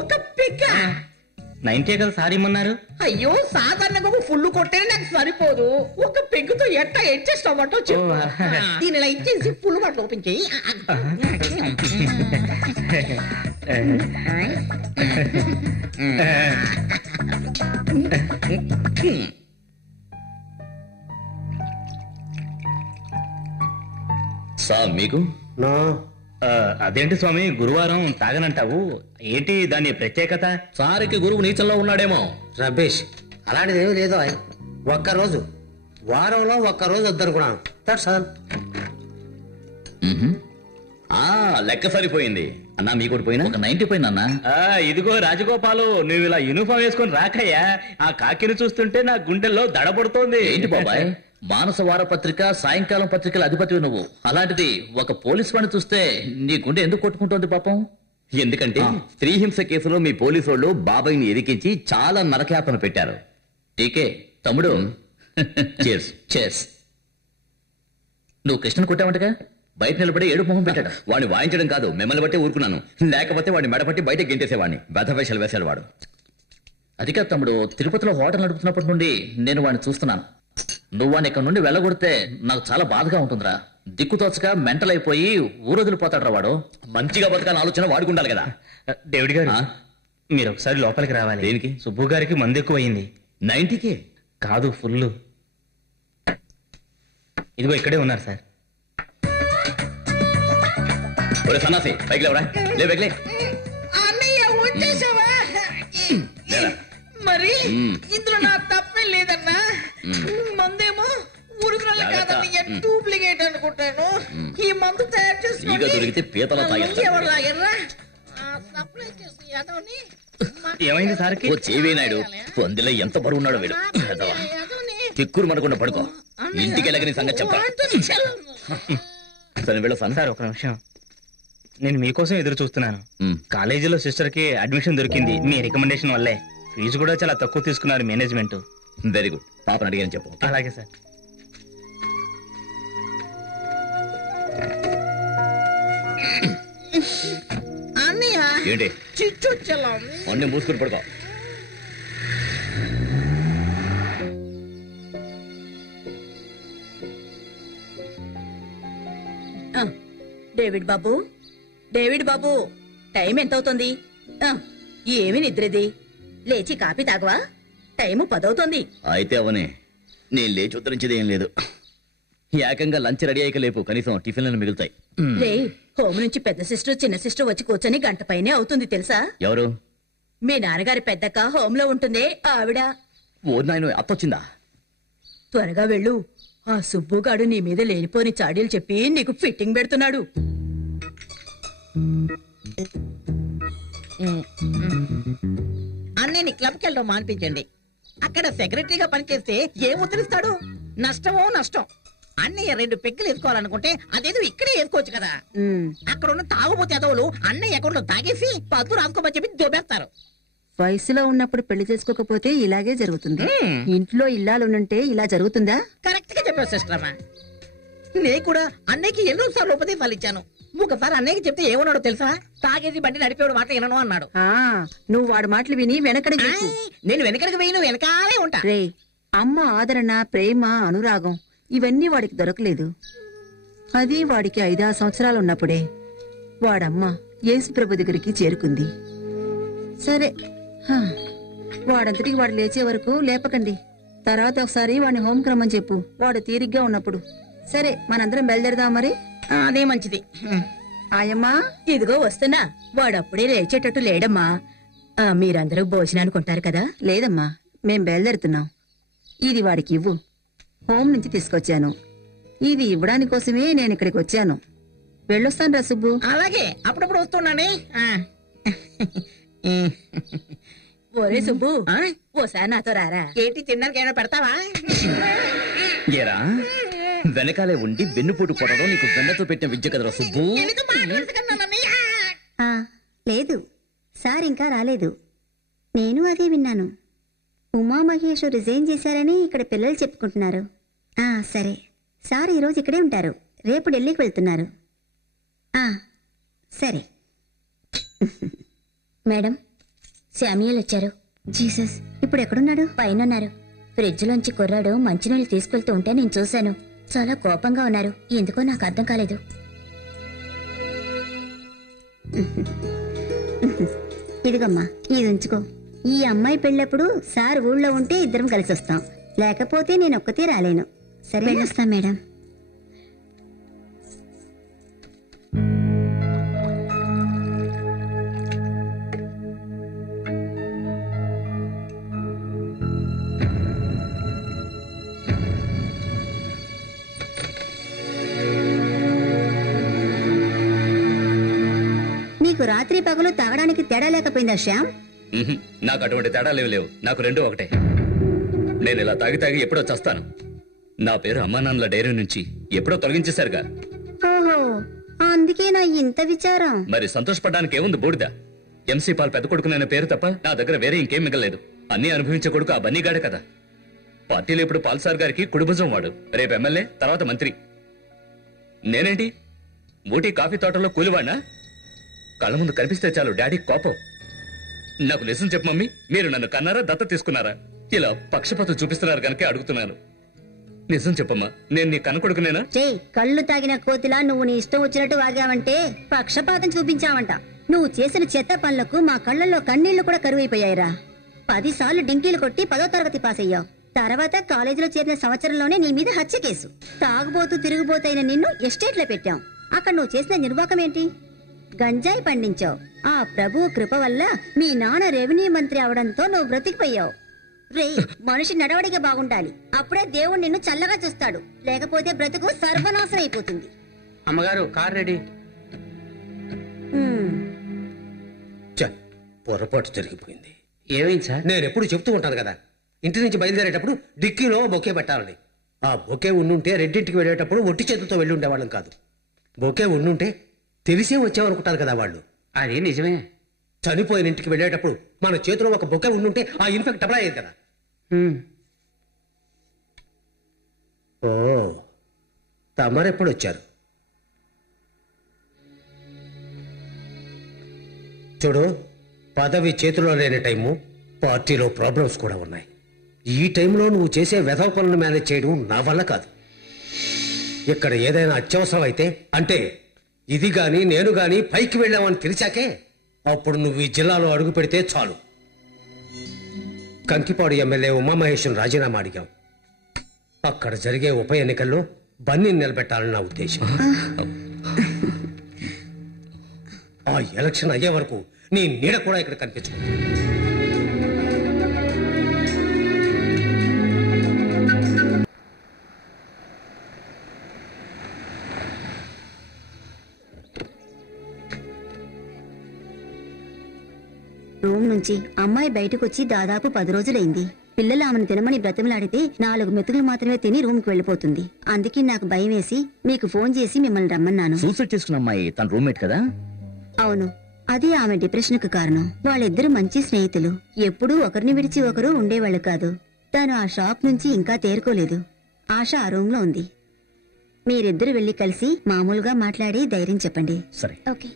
ఒక పెగ్గ 90 కదా సార్ ఇమ్మన్నారు. అయ్యో సాధారణంగా ఫుల్ కొట్టే నాకు సరిపోదు. ఒక పెగ్గుతో ఎట్టా అడ్జస్ట్ అవ్వటో చెప్పు. దీని ఇలా ఇచ్చేసి ఫుల్ బాటిల్ ఓపెన్ చేయి. సార్ మీకు అదేంటి స్వామి గురువారం తాగనంటావు, ఏంటి దాని ప్రత్యేకత? సారికి గురువు నీచంలో ఉన్నాడేమో. రమేష్ అలాంటిదేమీ లేదు. ఒక్కరోజు వారంలో ఒక్కరోజు వద్దనుకున్నాను. లెక్క సరిపోయింది అన్నా. మీ కూడా పోయినా 90 పోయిందన్నా. ఇదిగో రాజగోపాలు, నువ్వు ఇలా యూనిఫామ్ వేసుకొని రాకయ్యా. ఆ కాకిని చూస్తుంటే నా గుండెల్లో దడపడుతోంది. ఏంటి బాబాయ్, మానస వారపత్రిక సాయంకాలం పత్రికల అధిపతివి నువ్వు. అలాంటిది ఒక పోలీస్ వాడిని చూస్తే నీ గుండె ఎందుకు కొట్టుకుంటోంది పాపం? ఎందుకంటే స్త్రీ హింస కేసులో మీ పోలీసు వాళ్ళు బాబాయ్ని ఇరికించి చాలా నరకయాతన పెట్టారు. టీకే తమ్ముడు, చేర్స్. నువ్వు కృష్ణను కొట్టావంటగా? బయట నిలబడి ఏడు మొహం పెట్టాడు. వాడిని వాయించడం కాదు, మిమ్మల్ని బట్టే ఊరుకున్నాను. లేకపోతే వాడిని మెడపట్టి బయట గెంటేసేవాడిని. బెధవేషాలు వేశాడు వాడు. అది కాదు తమ్ముడు, తిరుపతిలో హోటల్ నడుపుతున్నప్పటి నుండి నేను వాడిని చూస్తున్నాను. నువ్వు వాడిని ఇక్కడ నుండి వెళ్ళగొడితే నాకు చాలా బాధగా ఉంటుందిరా. దిక్కుతోచగా మెంటల్ అయిపోయి ఊరొదిలిపోతాడు వాడు. మంచిగా బతకాలని ఆలోచన వాడుకుంటారు కదా. డేవిడ్ గారు, మీరు ఒకసారి లోపలికి రావాలి. దేనికి? సుబ్బు గారికి మందు ఎక్కువ అయింది. 90కే కాదు, ఫుల్. ఇదిగో ఇక్కడే ఉన్నారు సార్. సన్నాసి పైకి లేవరా, లేవలే. అన్నయ్య వచ్చేసావా? మరి ఇందులో నా తప్పే లేదన్నా. మందేమో ఒరిజినల్ కాదన్నయ్య, డూప్లికేట్ అనుకుంటాను. ఈ మందు తయారు చేసుకుని దొరికితే పీతలో ఎవరు తాగర్రా? సప్లై చేసి యాదవ్ని. ఏమైంది సార్కి? ఓ చేవేనాయుడు, పొందిలో ఎంత బరువు ఉన్నాడో వీడు. తిక్కురు మనకుండా పడుకో. ఇంటికి వెళ్ళక నీ సంగతి చెప్పరా. సార్ ఒక నిమిషం, నేను మీకోసం ఎదురు చూస్తున్నాను. కాలేజీలో సిస్టర్ కి అడ్మిషన్ దొరికింది మీ రికమెండేషన్ వల్లే. ఫీజు కూడా చాలా తక్కువ తీసుకున్నారు మేనేజ్మెంట్. Very good. పాపను అడిగాను చెప్పు. అలాగే సార్. అన్నయ్య ఏంటి చిచ్చొచ్చేలా ఉంది. అన్ని మూసుకుని పడుకో. డేవిడ్ బాబు, డేవిడ్ బాబు, టైం ఎంత అవుతుంది? ఏమి నిద్రది? లేచి కాపీ తాగవా? టైము 10 అవుతుంది. అయితే అవనే, నేను లేచి ఉత్తరించేది ఏం లేదు. ఏకంగా లంచ్ రెడీ అయ్యాక లేపు, కనీసం టిఫిన్లను మిగులుతాయి. రే, హోమ్ నుంచి పెద్ద సిస్టర్ చిన్న సిస్టర్ వచ్చి కూర్చొని గంట పైనే అవుతుంది తెలుసా? ఎవరు? మీ నాన్నగారి పెద్దక్క హోమ్ లో ఉంటుందే ఆవిడ. ఓ నాయన, అత్తొచ్చిందా? త్వరగా వెళ్ళు. ఆ సుబ్బుగాడు నీ మీద లేనిపోని చాడీలు చెప్పి నీకు ఫిట్టింగ్ పెడుతున్నాడు. అన్నయ్యని క్లబ్కి వెళ్ళడం మానిపించండి. అక్కడ సెక్రటరీగా పనిచేస్తే ఏం ఉద్ధరిస్తాడు? నష్టమో నష్టం. అన్నయ్య 2 పెగ్గులు వేసుకోవాలనుకుంటే అదేదో ఇక్కడే వేసుకోవచ్చు కదా. అక్కడ ఉన్న తాగుబోతే ఎదవులు అన్నయ్య అకౌంట్ లో తాగేసి పద్దు రాసుకోమని చెప్పి దొబ్బేస్తారు. వయసులో ఉన్నప్పుడు పెళ్లి చేసుకోకపోతే ఇలాగే జరుగుతుంది. ఇంట్లో ఇల్లాలుంటే ఇలా జరుగుతుందా? కరెక్ట్ గా చెప్పావు సిస్టర్. నే కూడా అన్నయ్యకి ఎన్నో సార్లు ఉపదేశాలు ఇచ్చాను. ఒకసారి అన్నయ్యకి చెప్తే ఏమన్నాడో తెలుసా? తాగేసి బండి నడిపేవాడు మాట వినను అన్నాడు. నువ్వు వాడి మాటలు విని వెనకడికి. నేను వెనకడికి వేయను, వెనకాలే ఉంటా. రే, అమ్మ ఆదరణ, ప్రేమ, అనురాగం ఇవన్నీ వాడికి దొరకలేదు. అది వాడికి 5-6 సంవత్సరాలు ఉన్నప్పుడే వాడమ్మ యేసుప్రభు దగ్గరికి చేరుకుంది. సరే, వాడంతటికి వాడు లేచే వరకు లేపకండి. తర్వాత ఒకసారి వాడిని హోంకి రమ్మని చెప్పు, వాడు తీరిగ్గా ఉన్నప్పుడు. సరే, మనందరం బయలుదేరదాం మరి. అదే మంచిది. ఆయమ్మా, ఇదిగో వస్తున్నా. వాడప్పుడే లేచేటట్టు లేడమ్మా. మీరందరూ భోజనానికి ఉంటారు కదా? లేదమ్మా, మేం బయలుదేరుతున్నాం. ఇది వాడికి ఇవ్వు. హోం నుంచి తీసుకొచ్చాను. ఇది ఇవ్వడానికి కోసమే నేను ఇక్కడికి వచ్చాను. వెళ్ళొస్తాను రా సుబ్బు. అలాగే, అప్పుడప్పుడు వస్తున్నానే. ఒరే సుబ్బు, ఓసారి నాతో రారా. ఏంటి తినడానికి ఏమైనా పెడతావా? ఏరా, వెనకాలే ఉండి వెన్నుపోటు కొట్టడం నీకు వెన్నతో పెట్టిన విద్య కదరా సుబ్బు. లేదు సార్, ఇంకా రాలేదు. నేను అదే విన్నాను. ఉమామహేష్ రిజైన్ చేశారని ఇక్కడ పిల్లలు చెప్పుకుంటున్నారు. సరే, సార్ ఈరోజు ఇక్కడే ఉంటారు, రేపు ఢిల్లీకి వెళ్తున్నారు. సరే. మేడం, శామ్యూల్ వచ్చారు. జీసస్, ఇప్పుడు ఎక్కడున్నాడు? పైన ఫ్రిడ్జ్ లోంచి కుర్రాడు మంచినీళ్ళు తీసుకెళ్తూ ఉంటే నేను చూశాను. చాలా కోపంగా ఉన్నారు. ఎందుకో నాకు అర్థం కాలేదు. ఇదిగమ్మా, ఇది ఉంచుకో. ఈ అమ్మాయి పెళ్ళప్పుడు సార్ ఊళ్ళో ఉంటే ఇద్దరం కలిసి వస్తాం, లేకపోతే నేను ఒక్కతే రాలేను. సరే, వెళ్ళొస్తా మేడం. నీకు రాత్రి పగలు తాగడానికి తేడా లేకపోయిందా శ్యామ్? నాకు అటువంటి తేడాలేవి లేవు. నాకు రెండు ఒకటే. నేను ఇలా తాగి ఎప్పుడో చస్తాను. నా పేరు అమ్మా నాన్నల డైరీ నుంచి ఎప్పుడో తొలగించేశారుగా. ఓహో, అందుకే నా ఇంత విచారం. మరి సంతోషపడడానికి ఏముంది బూడిద? ఎంసీ పాల్ పెద్ద కొడుకునైన పేరు తప్ప నా దగ్గర వేరే ఇంకేం మిగలేదు. అన్నీ అనుభవించే కొడుకు ఆ బన్నీగాడే కదా. పార్టీలో ఇప్పుడు పాల్సార్ గారికి కుడిభుజం వాడు, రేపు ఎమ్మెల్యే, తర్వాత మంత్రి. నేనేంటి ఊటీ కాఫీ తోటలో కూలివాడినా? కళ్ళ ముందు కనిపిస్తే చాలు డాడీ కోపం. నాకు నిజం చెప్పు మమ్మీ, మీరు నన్ను కన్నారా, దత్త తీసుకున్నారా? ఇలా పక్షపాతం చూపిస్తున్నారు కనుక అడుగుతున్నాను. నిజం చెప్పమ్మా, నేను నీ కనకొడుకునేనా? కళ్ళు తాగిన కోతిలా నువ్వు నీ ఇష్టం వచ్చినట్టు వాగావంటే పక్షపాతం చూపించావంట. నువ్వు చేసిన చెత్త పనులకు మా కళ్ళల్లో కన్నీళ్లు కూడా కరువైపోయాయిరా. 10 సార్లు డింకీలు కొట్టి 10వ తరగతి పాస్ అయ్యావు. తర్వాత కాలేజీలో చేరిన సంవత్సరంలోనే నీ మీద హత్య కేసు. తాగుబోతూ తిరుగుబోతైన నిన్ను ఎస్టేట్లో పెట్టాం. అక్కడ నువ్వు చేసిన నిర్వాకం ఏంటి? గంజాయి పండించావు. ఆ ప్రభు కృప వల్ల మీ నాన్న రెవెన్యూ మంత్రి అవడంతో నువ్వు బ్రతికిపోయావు. రే, మనిషి నడవడిగా బాగుండాలి, అప్పుడే దేవుడు నిన్ను చల్లగా చూస్తాడు. లేకపోతే బ్రతుకు సర్వనాశనం అయిపోతుంది. అమ్మగారు, కార్ రెడీ. పొరపాటు జరిగిపోయింది. ఏమైంది సార్? నేను ఎప్పుడు చెప్తూ ఉంటాను కదా, ఇంటి నుంచి బయలుదేరేటప్పుడు డిక్కీలో బొకే పెట్టాలని. ఆ బొకే ఉండుంటే రెడ్డింటికి వెళ్ళేటప్పుడు ఒట్టి చేతులతో వెళ్ళి ఉండేవాళ్ళం కాదు. బొకే ఉండుంటే తెలిసే వచ్చామనుకుంటారు కదా వాళ్ళు. అది నిజమే. చనిపోయిన ఇంటికి వెళ్ళేటప్పుడు మన చేతిలో ఒక బొకే ఉండుంటే ఆ ఇన్ఫెక్ట్ అప్లై అయ్యేది కదా. ఓ, తమరెప్పుడు వచ్చారు? చూడు, పదవి చేతిలో లేని టైము, పార్టీలో ప్రాబ్లమ్స్ కూడా ఉన్నాయి. ఈ టైంలో నువ్వు చేసే వెధవ పనులను మేనేజ్ చేయడం నా వల్ల కాదు. ఇక్కడ ఏదైనా అత్యవసరం అయితే, అంటే ఇది గాని నేను గాని పైకి వెళ్ళామని తెలిసాకే అప్పుడు నువ్వు ఈ జిల్లాలో అడుగు పెడితే చాలు. కంకిపాడు ఎమ్మెల్యే ఉమామహేశ్వరం రాజీనామా అడిగాం. అక్కడ జరిగే ఉప ఎన్నికల్లో బన్నీని నిలబెట్టాలని నా ఉద్దేశం. ఆ ఎలక్షన్ అయ్యే వరకు నీ నీడ కూడా ఇక్కడ కనిపించుకుంది. రూమ్ నుంచి అమ్మాయి బయటకొచ్చి దాదాపు 10 రోజులైంది. పిల్లలు ఆమెను తినమని బ్రతిమలాడితే 4 మెతుకులు మాత్రమే తిని రూమ్ కి వెళ్లిపోతుంది. అందుకే నాకు భయం వేసి మీకు ఫోన్ చేసి మిమ్మల్ని రమ్మన్నాను. సూసైడ్ చేసుకున్న అమ్మాయి తన రూమ్మేట్ కదా? అవును, అదే ఆమె డిప్రెషన్ కు కారణం. వాళ్ళిద్దరు మంచి స్నేహితులు, ఎప్పుడూ ఒకరిని విడిచి ఒకరు ఉండేవాళ్లు కాదు. తను ఆ షాక్ నుంచి ఇంకా తేరుకోలేదు. ఆశ ఆ రూమ్ లో ఉంది. మీరిద్దరు వెళ్లి కలిసి మామూలుగా మాట్లాడి ధైర్యం చెప్పండి. సరే. ఓకే.